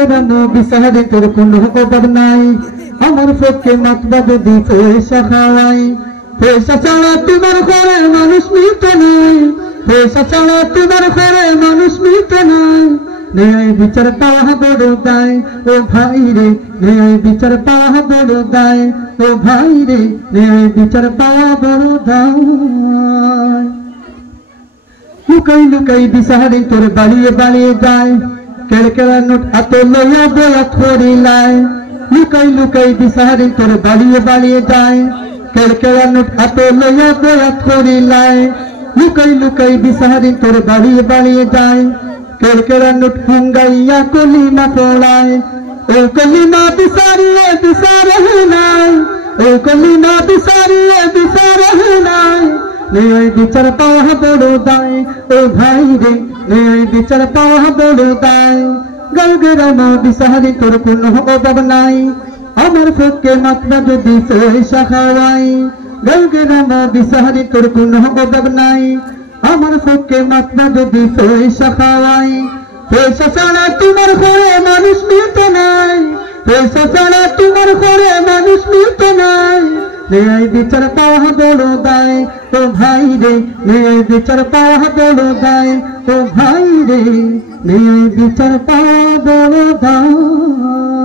কেরানো বিচারে তোর কোনো অভাব নাই আমার পক্ষে মাতবা যদি পয়সা খাওয়াই পয়সা ছাড়া তোমার ঘরে মানুষ মিটে নাই পয়সা ছাড়া তোমার ঘরে মানুষ মিটে নাই ন্যায় বিচার পাওয়া বড় দায় ও ভাই রে ন্যায় বিচার পাওয়া বড় দায় ও ভাই রে ন্যায় বিচার পাওয়া বড় দায় লুকাই লুকাই বিচারে তোর বাড়িয়ে বাড়িয়ে যায় কেড়কেড়া নোট হাতে লইয়া বয়া থরিলায় লুকাই লুকাই বিচারে তোর বাড়িয়ে বাড়িয়ে যায় কেড়কেড়া নোট হাতে লইয়া বয়া থরিলায় লুকাই লুকাই বিচারে তোর বাড়িয়ে বাড়িয়ে যায় কেড়কেড়া নোট হুঙ্গাইয়া কলিমা পড়ায় ও কলিমা বিচারিয়ে বিচারে নাই ও কলিমা বিচারিয়ে বিচারে নাই ন্যায় বিচার পাওয়া বড় দায় ও ভাই রে ন্যায় বিচার পাওয়া বড় দায় গলগেরানো বিচারে তোর কোনো অভাব নাই আমার পক্ষে মাত্রা যদি পয়সা খাওয়াই গলগেরানো বিচারে তোর কোনো অভাব নাই আমার পক্ষে মাত্রা যদি পয়সা খাওয়াই পয়সা ছাড়া তোমার ঘরে মানুষ মিটে নাই পয়সা ছাড়া তোমার ঘরে মানুষ মিটে নাই ন্যায় বিচার পাওয়া বড় দায় ও ভাই রে ন্যায় বিচার পাওয়া বড় দায় ও ভাই রে ন্যায় বিচার পাওয়া বড় দায়।